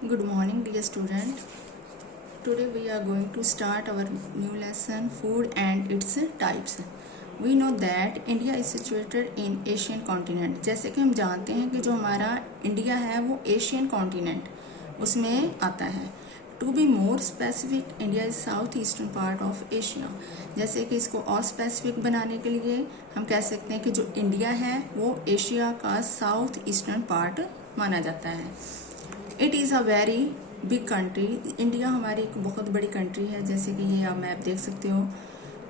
Good morning, dear student. Today we are going to start our new lesson, food and its types. We know that India is situated in Asian continent. जैसे कि हम जानते हैं कि जो हमारा India है वो एशियन कॉन्टिनेंट उसमें आता है. To be more specific, India is south eastern part of Asia. जैसे कि इसको और स्पेसिफिक बनाने के लिए हम कह सकते हैं कि जो इंडिया है वो एशिया का साउथ ईस्टर्न पार्ट माना जाता है. It is a very big country. India हमारी एक बहुत बड़ी कंट्री है. जैसे कि ये आप मैप देख सकते हो.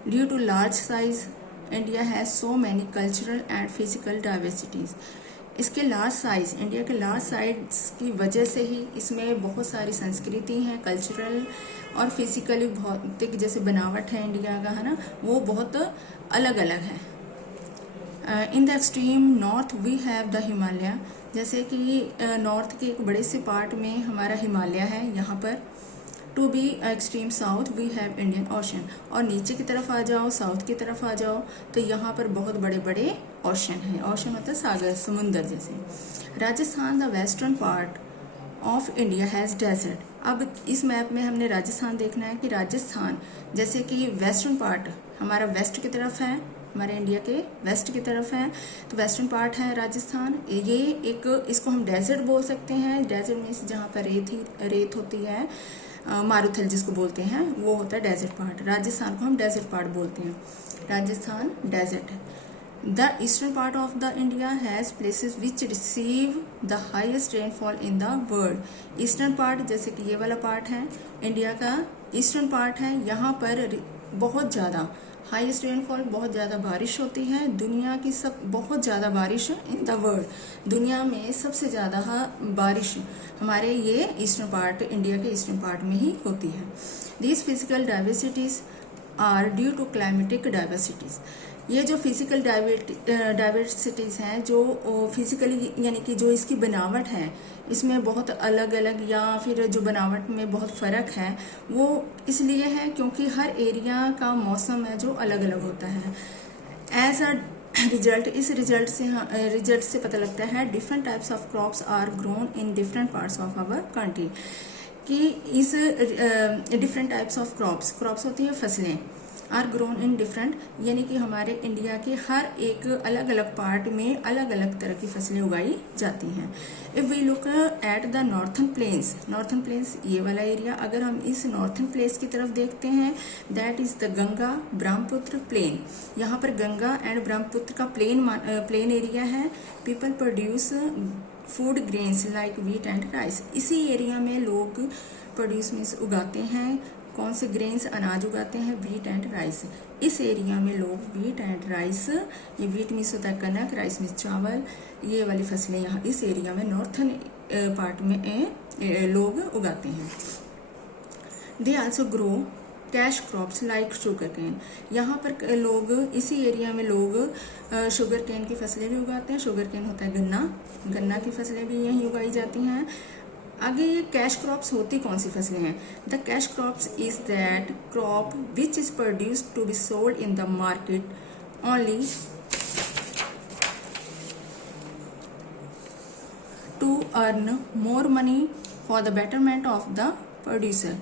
Due to large size India has so many cultural and physical diversities. इसके लार्ज साइज, इंडिया के लार्ज साइज की वजह से ही इसमें बहुत सारी संस्कृति हैं, कल्चरल और फिजिकली भौतिक जैसे बनावट है इंडिया का, है ना, वो बहुत अलग अलग है. In the extreme north we have the Himalaya. जैसे कि नॉर्थ के एक बड़े से पार्ट में हमारा हिमालय है यहाँ पर. To be extreme south we have Indian ocean. और नीचे की तरफ आ जाओ, साउथ की तरफ आ जाओ, तो यहाँ पर बहुत बड़े बड़े ओशन हैं. ओशन मतलब सागर, समुंदर जैसे. Rajasthan the western part of India has desert. अब इस मैप में हमने राजस्थान देखना है कि राजस्थान जैसे कि वेस्टर्न पार्ट हमारा वेस्ट की तरफ है, हमारे इंडिया के वेस्ट की तरफ है, तो वेस्टर्न पार्ट है राजस्थान. ये एक इसको हम डेजर्ट बोल सकते हैं. डेजर्ट मीन्स जहाँ पर रेत होती है, मारुथल जिसको बोलते हैं, वो होता है डेजर्ट पार्ट. राजस्थान को हम डेजर्ट पार्ट बोलते हैं. राजस्थान डेजर्ट है. The eastern part of the India has places which receive the highest rainfall in the world. Eastern part जैसे कि ये वाला पार्ट है इंडिया का, ईस्टर्न पार्ट है. यहाँ पर बहुत ज़्यादा हाईएस्ट रेनफॉल, बहुत ज़्यादा बारिश होती है. दुनिया की बहुत ज़्यादा बारिश इन द वर्ल्ड, दुनिया में सबसे ज़्यादा बारिश हमारे ये ईस्टर्न पार्ट, इंडिया के ईस्टर्न पार्ट में ही होती है. These physical diversities are due to climatic diversities. ये जो फिजिकल डाइवर्सिटीज़ हैं, जो फिजिकली यानी कि जो इसकी बनावट है, इसमें बहुत अलग अलग या फिर जो बनावट में बहुत फ़र्क है, वो इसलिए है क्योंकि हर एरिया का मौसम है जो अलग अलग होता है. एज अ रिजल्ट, इस रिजल्ट से पता लगता है different types of crops are grown in different parts of our country. कि इस डिफरेंट टाइप्स ऑफ क्रॉप्स होती है फसलें, आर ग्रोन इन डिफरेंट, यानी कि हमारे इंडिया के हर एक अलग अलग पार्ट में अलग अलग तरह की फसलें उगाई जाती हैं. If we look at the northern plains ये वाला एरिया, अगर हम इस नॉर्थन प्लेस की तरफ देखते हैं, that is the Ganga Brahmaputra plain. यहाँ पर गंगा एंड ब्रह्मपुत्र का प्लेन एरिया है. People produce food grains like wheat and rice. इसी एरिया में लोग प्रोड्यूस मीन्स उगाते हैं. कौन से ग्रेन्स, अनाज उगाते हैं? Wheat and rice. इस एरिया में लोग वीट एंड राइस, ये वीट मीन्स होता है कनक, राइस मीन्स चावल, ये वाली फसलें यहाँ इस एरिया में नॉर्थन पार्ट में लोग उगाते हैं. They also grow cash crops like sugar cane. यहाँ पर लोग इसी एरिया में लोग शुगर केन की फसलें भी उगाते हैं. शुगर केन होता है गन्ना की फसलें भी यहीं उगाई जाती हैं. आगे ये कैश क्रॉप्स होती कौन सी फसलें हैं? The cash crops is that crop which is produced to be sold in the market only to earn more money for the betterment of the producer.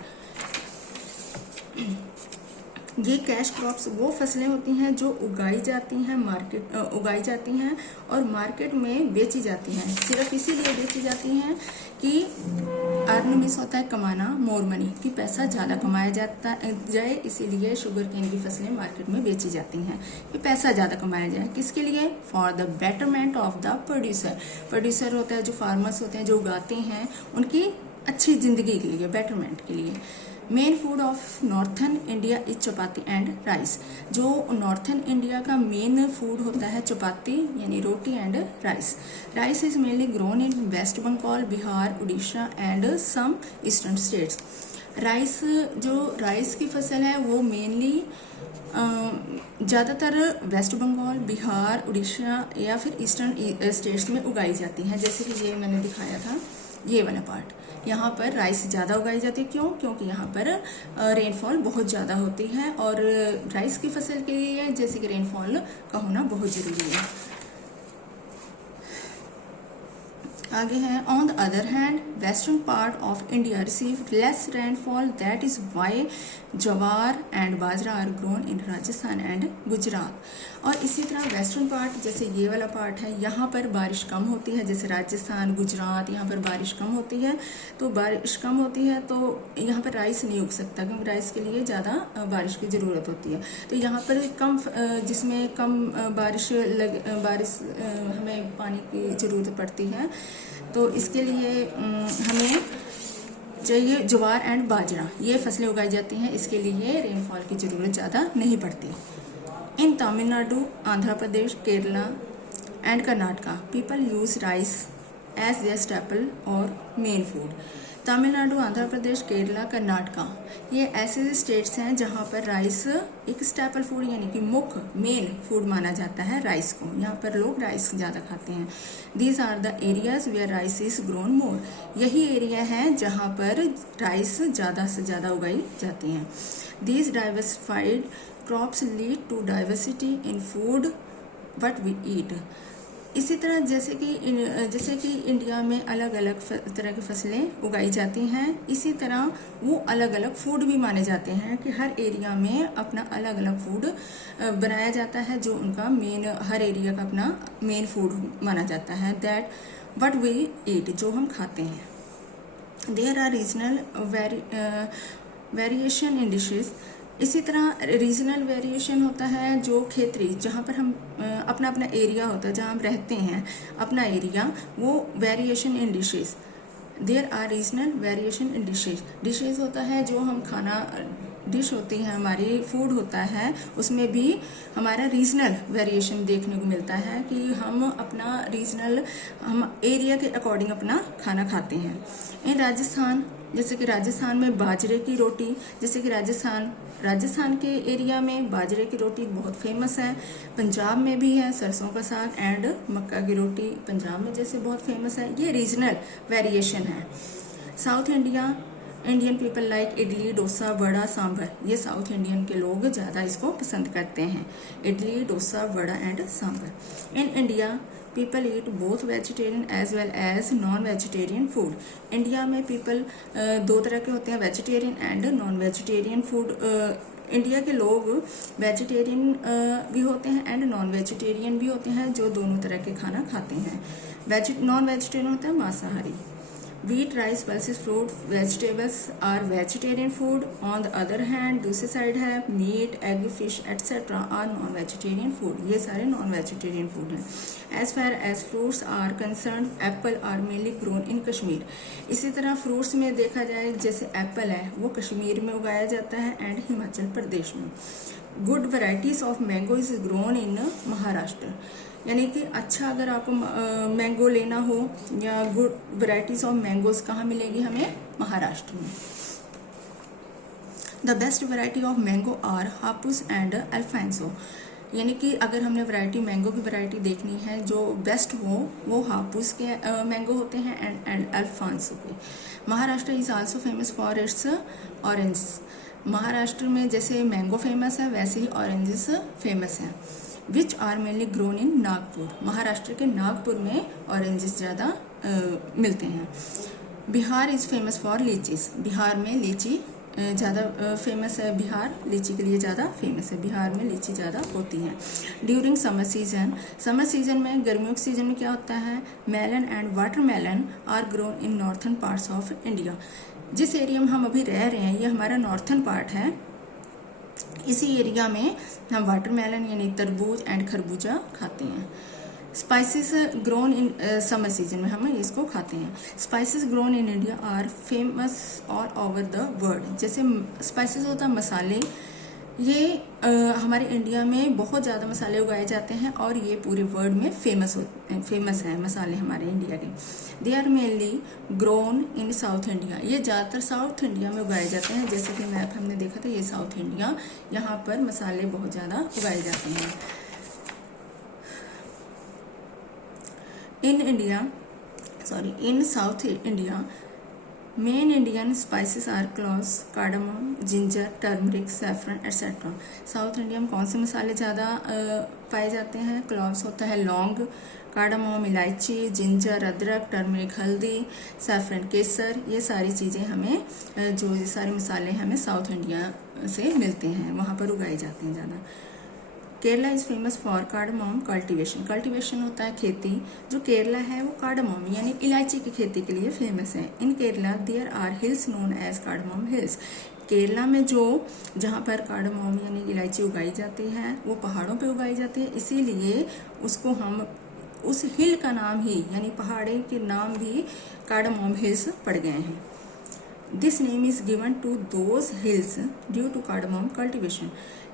ये कैश क्रॉप्स वो फसलें होती हैं जो उगाई जाती हैं और मार्केट में बेची जाती हैं. सिर्फ इसीलिए बेची जाती हैं कि अर्न मीन्स होता है कमाना, मोर मनी, कि पैसा ज़्यादा कमाया जाए. इसीलिए शुगर केन की फसलें मार्केट में बेची जाती हैं कि पैसा ज़्यादा कमाया जाए. किसके लिए? For the betterment of the producer. Producer होता है जो फार्मर्स होते हैं, जो उगाते हैं, उनकी अच्छी ज़िंदगी के लिए, बेटरमेंट के लिए. Main food of northern India is chapati and rice. जो नॉर्थन इंडिया का मेन फूड होता है चपाती यानी रोटी and rice. Rice is mainly grown in West Bengal, Bihar, Orissa and some eastern states. Rice की फसल है वो मेनली ज़्यादातर वेस्ट बंगाल, बिहार, उड़ीसा या फिर ईस्टर्न स्टेट्स में उगाई जाती हैं. जैसे कि ये मैंने दिखाया था, ये वाला पार्ट, यहाँ पर राइस ज़्यादा उगाई जाती है. क्यों? क्योंकि यहाँ पर रेनफॉल बहुत ज़्यादा होती है और राइस की फसल के लिए जैसे कि रेनफॉल का होना बहुत ज़रूरी है. आगे है on the other hand western part of India receive less rainfall, that is why jowar and bajra are grown in Rajasthan and Gujarat. और इसी तरह वेस्टर्न पार्ट जैसे ये वाला पार्ट है, यहाँ पर बारिश कम होती है, जैसे राजस्थान गुजरात यहाँ पर बारिश कम होती है, तो बारिश कम होती है तो यहाँ पर राइस नहीं उग सकता, क्योंकि राइस के लिए ज़्यादा बारिश की ज़रूरत होती है। तो यहाँ पर कम जिसमें कम बारिश हमें पानी की ज़रूरत पड़ती है, तो इसके लिए हमें चाहिए ज्वार एंड बाजरा, ये फसलें उगाई जाती हैं, इसके लिए रेनफॉल की ज़रूरत ज़्यादा नहीं पड़ती। In Tamil Nadu, Andhra Pradesh, Kerala and Karnataka people use rice as their staple और मेन फूड। तमिलनाडु, आंध्र प्रदेश, केरला, कर्नाटका ये ऐसे स्टेट्स हैं जहाँ पर राइस एक स्टेपल फूड यानी कि मुख्य मेन फूड माना जाता है राइस को। यहाँ पर लोग राइस ज़्यादा खाते हैं। These are the areas where rice is grown more, यही एरिया है जहाँ पर राइस ज़्यादा से ज़्यादा उगाई जाती हैं। These diversified crops lead to diversity in food what we eat. इसी तरह जैसे कि इंडिया में अलग अलग तरह की फसलें उगाई जाती हैं, इसी तरह वो अलग अलग फूड भी माने जाते हैं कि हर एरिया में अपना अलग अलग फूड बनाया जाता है, जो उनका हर एरिया का अपना मेन फूड माना जाता है, दैट व्हाट वी ईट, जो हम खाते हैं। There are regional variation in dishes. इसी तरह रीजनल वेरिएशन होता है जो क्षेत्रीय, जहाँ पर हम अपना अपना एरिया होता है, जहाँ हम रहते हैं अपना एरिया, वो variation in dishes. There are regional variation in dishes. Dishes होता है जो हम खाना, डिश होती है हमारी, फूड होता है, उसमें भी हमारा रीजनल वेरिएशन देखने को मिलता है कि हम अपना रीजनल, हम एरिया के अकॉर्डिंग अपना खाना खाते हैं। इन राजस्थान, जैसे कि राजस्थान में बाजरे की रोटी, जैसे कि राजस्थान के एरिया में बाजरे की रोटी बहुत फेमस है। पंजाब में भी है सरसों का साग एंड मक्का की रोटी, पंजाब में जैसे बहुत फेमस है। ये रीजनल वेरिएशन है। South Indian people like idli, dosa, vada, sambar. ये साउथ इंडियन के लोग ज़्यादा इसको पसंद करते हैं, idli, dosa, vada and sambar. In India people eat both vegetarian as well as non vegetarian food. India में पीपल दो तरह के होते हैं, vegetarian and non vegetarian food. India के लोग वेजिटेरियन भी होते हैं एंड नॉन वेजिटेरियन भी होते हैं, जो दोनों तरह के खाना खाते हैं। नॉन वेजिटेरियन होता है मांसाहारी। Wheat, rice, pulses, fruit, vegetables are vegetarian food. On the other hand, दूसरी साइड है meat, egg, fish, etc. are non-vegetarian food. ये सारे non-vegetarian food हैं. As far as fruits are concerned, apple are mainly grown in Kashmir. इसी तरह fruits में देखा जाए, जैसे एप्पल है वो कश्मीर में उगाया जाता है एंड हिमाचल प्रदेश में। Good varieties of mango is grown in Maharashtra. यानी कि अच्छा, अगर आपको मैंगो लेना हो या गुड वैरायटीज ऑफ मैंगोज कहाँ मिलेगी हमें? महाराष्ट्र में। The best variety of mango are Hapus and Alphonso. यानी कि अगर हमने वैरायटी, मैंगो की वैरायटी देखनी है जो बेस्ट हो, वो हापुस के मैंगो होते हैं एंड अल्फांसो के। Maharashtra is also famous for its orange. Maharashtra में जैसे मैंगो फेमस है, वैसे ही ऑरेंजेस फेमस हैं। Which are mainly grown in Nagpur. Maharashtra के नागपुर में ऑरेंजेस ज़्यादा मिलते हैं। Bihar is famous for lychees. Bihar में लीची ज़्यादा फेमस है। बिहार लीची के लिए ज़्यादा फेमस है, बिहार में लीची ज़्यादा होती है। ड्यूरिंग समर सीजन में, गर्मियों के सीजन में क्या होता है? Melon and watermelon are grown in northern parts of India. जिस एरिया में हम अभी रह रहे हैं, ये हमारा नॉर्थन पार्ट है। इसी एरिया में हम वाटरमेलन यानी तरबूज एंड खरबूजा खाते हैं। Spices grown in summer season में हम इसको खाते हैं। Spices grown in India are famous all over the world. जैसे स्पाइसेस होता है मसाले, ये हमारे इंडिया में बहुत ज़्यादा मसाले उगाए जाते हैं और ये पूरे वर्ल्ड में फेमस हैं मसाले हमारे इंडिया के। They are mainly grown in South India. ये ज़्यादातर साउथ इंडिया में उगाए जाते हैं। जैसे कि मैप हमने देखा था, ये साउथ इंडिया, यहाँ पर मसाले बहुत ज़्यादा उगाए जाते हैं। In South India main Indian spices are cloves, cardamom, ginger, turmeric, saffron etcetera. South India में कौन से मसाले ज़्यादा पाए जाते हैं? क्लोव्स होता है लौंग, कार्डामोम इलायची, जिंजर अदरक, टर्मरिक हल्दी, सैफरन केसर, ये सारी चीज़ें हमें जो ये सारे मसाले हमें साउथ इंडिया से मिलते हैं, वहाँ पर उगाए जाते हैं ज़्यादा। Kerala is famous for cardamom cultivation. Cultivation होता है खेती। जो केरला है वो कार्डामोम यानी इलायची की खेती के लिए फेमस है। In Kerala there are hills known as cardamom hills. Kerala में जहाँ पर कार्डामोम यानी इलायची उगाई जाती है वो पहाड़ों पे उगाई जाती है, इसीलिए उसको हम उस हिल का नाम ही यानी पहाड़ी के नाम भी कार्डामोम हिल्स पड़ गए हैं। This name is given to those hills due to cardamom cultivation.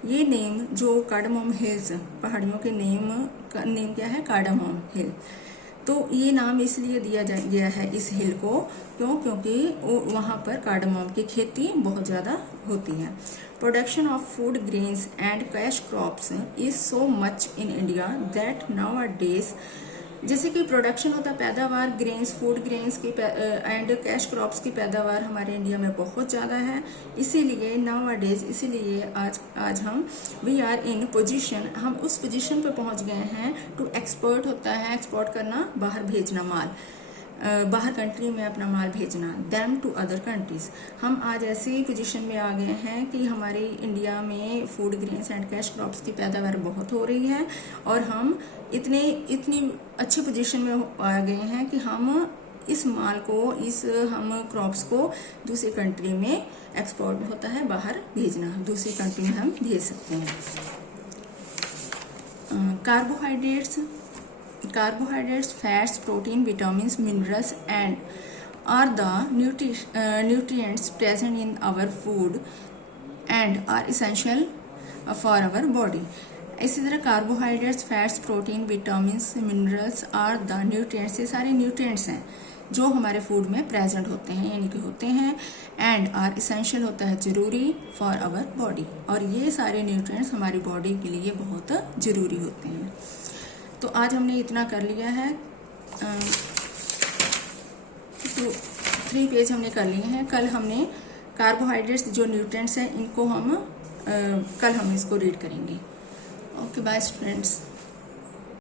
ये नेम जो कार्डामोम हिल्स पहाड़ियों के नेम क्या है, कार्डामोम हिल। तो ये नाम इसलिए दिया गया है इस हिल को, क्योंकि वहाँ पर कार्डामोम की खेती बहुत ज़्यादा होती है। Production of food grains and cash crops is so much in India that now a days, जैसे कि प्रोडक्शन होता है पैदावार ग्रेन्स, फूड ग्रेन्स की एंड कैश क्रॉप्स की पैदावार हमारे इंडिया में बहुत ज़्यादा है, इसीलिए नाउ अ डेज, इसीलिए आज हम वी आर इन पोजीशन, हम उस पोजीशन पे पहुंच गए हैं टू एक्सपोर्ट होता है, एक्सपोर्ट करना, बाहर भेजना माल, बाहर कंट्री में अपना माल भेजना, दैम टू अदर कंट्रीज। हम आज ऐसी पोजीशन में आ गए हैं कि हमारे इंडिया में food grains and cash crops की पैदावार बहुत हो रही है और हम इतनी अच्छी पोजीशन में आ गए हैं कि हम इस माल को, हम क्रॉप्स को दूसरी कंट्री में एक्सपोर्ट होता है, बाहर भेजना, दूसरी कंट्री में हम भेज सकते हैं। Carbohydrates, fats, protein, vitamins, minerals and are the nutrients present in our food and are essential for our body. इसी तरह carbohydrates, fats, protein, vitamins, minerals are the nutrients, ये सारे न्यूट्रिएंट्स हैं जो हमारे फूड में प्रेजेंट होते हैं यानी कि होते हैं, एंड आर इसेंशियल होता है जरूरी, फॉर आवर बॉडी, और ये सारे न्यूट्रिएंट्स हमारी बॉडी के लिए बहुत जरूरी होते हैं। तो आज हमने इतना कर लिया है, तो 3 पेज हमने कर लिए हैं। कल हमने कार्बोहाइड्रेट्स जो न्यूट्रिएंट्स हैं इनको कल हम इसको रीड करेंगे। Okay bye students.